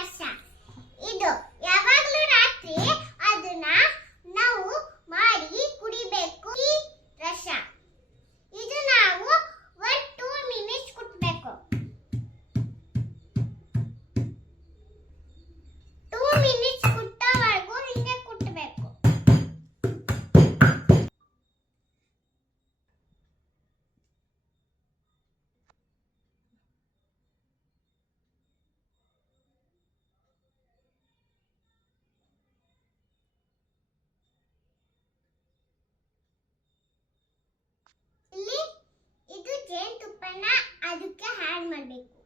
ಆಕಾಶ ಇದು ಯಾವಾಗಲೂ ರಾತ್ರಿ, ಅದನ್ನ ನಾವು ಮಾಡಿ ಕುಡಿಬೇಕು. ಈ ರಸ ಇದು ನಾವು ಒನ್ ಟೂ ಮಿನಿಟ್ಸ್ ಕುಟ್ಬೇಕು. ಟೂ ಮಿನಿಟ್ಸ್ ಜೇನುತುಪ್ಪನ ಅದಕ್ಕೆ ಆ್ಯಡ್ ಮಾಡಬೇಕು